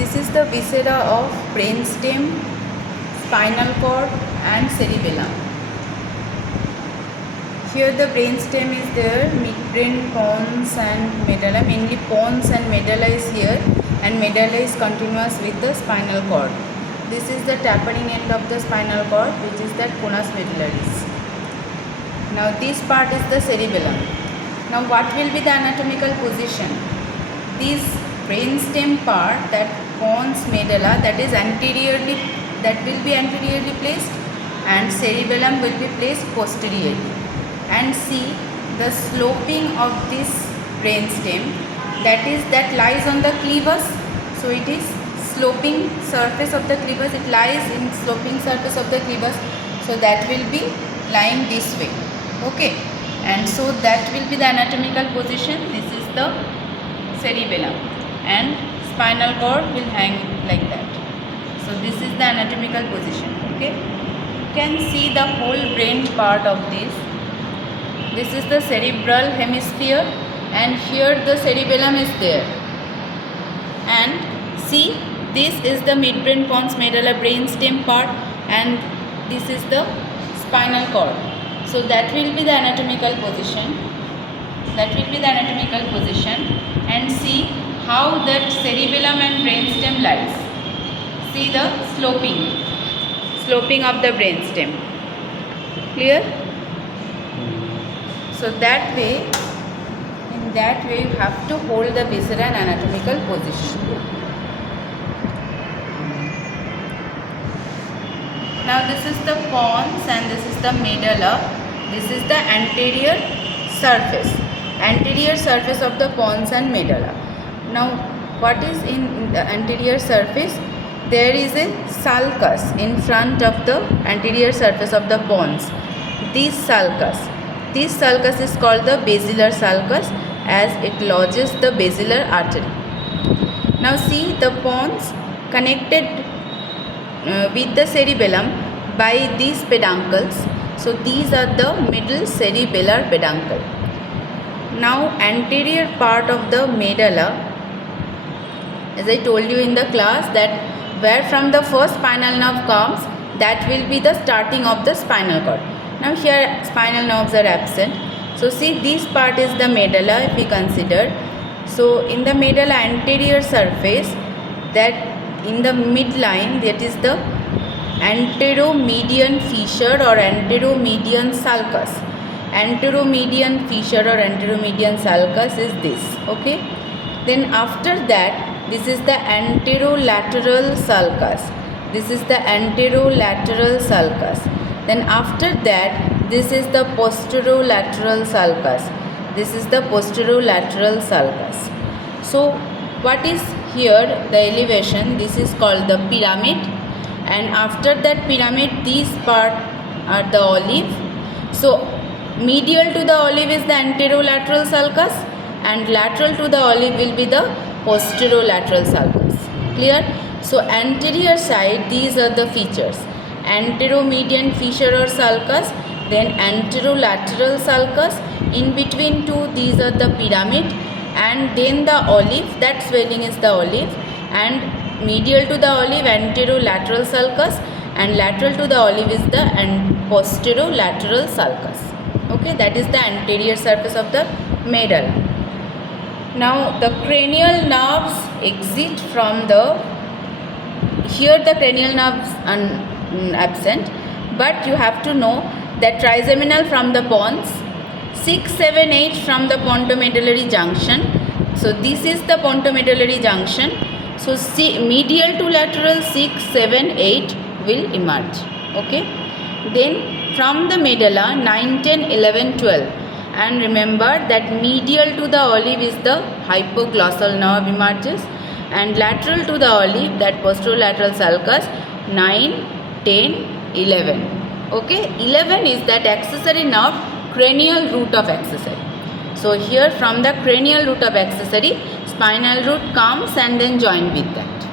This is the viscera of brainstem, spinal cord and cerebellum. Here the brainstem is there, midbrain, pons and medulla. Mainly pons and medulla is here, and medulla is continuous with the spinal cord. This is the tapering end of the spinal cord, which is the conus medullaris. Now this part is the cerebellum. Now what will be the anatomical position? This brainstem part, that pons medulla, that will be anteriorly placed, and cerebellum will be placed posteriorly. And see the sloping of this brainstem, that lies on the clevus. So it is sloping surface of the clevus, it lies in sloping surface of the clevus, so that will be lying this way. Okay, and so that will be the anatomical position. This is the cerebellum and spinal cord will hang like that. So this is the anatomical position. Okay, you can see the whole brain part of this. This is the cerebral hemisphere, and here the cerebellum is there. And see, this is the midbrain, pons, medulla, brainstem part, and this is the spinal cord. So that will be the anatomical position. And see how that cerebellum and brainstem lies. See the sloping of the brainstem. Clear? So in that way you have to hold the viscera in anatomical position. Now this is the pons and this is the medulla. This is the anterior surface of the pons and medulla. Now what is in the anterior surface? There is a sulcus in front of the anterior surface of the pons. This sulcus is called the basilar sulcus, as it lodges the basilar artery. Now see the pons connected with the cerebellum by these peduncles. So these are the middle cerebellar peduncle. Now anterior part of the medulla, as I told you in the class, that where from the first spinal nerve comes, that will be the starting of the spinal cord. Now here spinal nerves are absent. So see, this part is the medulla if we consider. So in the medulla anterior surface, that in the midline, that is the anteromedian fissure or anteromedian sulcus. Anteromedian fissure or anteromedian sulcus is this. Okay. Then after that, this is the anterolateral sulcus. Then after that, this is the posterolateral sulcus. So what is here, the elevation? This is called the pyramid, and after that pyramid, these part are the olive. So medial to the olive is the anterolateral sulcus, and lateral to the olive will be the posterolateral sulcus. Clear? So anterior side, these are the features: anteromedian fissure or sulcus, then anterolateral sulcus. In between two, these are the pyramid, and then the olive, that swelling is the olive, and medial to the olive anterolateral sulcus, and lateral to the olive is the posterolateral sulcus. Okay, that is the anterior surface of the medulla. Now the cranial nerves exit from here the cranial nerves are absent, but you have to know that trigeminal from the pons, 6, 7, 8 from the pontomedullary junction. So this is the pontomedullary junction. So medial to lateral 6, 7, 8 will emerge. Okay. Then from the medulla 9, 10, 11, 12. And remember that medial to the olive is the hypoglossal nerve emerges, and lateral to the olive, that posterolateral sulcus, 9, 10, 11. Okay, 11 is that accessory nerve, cranial root of accessory. So here from the cranial root of accessory, spinal root comes and then join with that.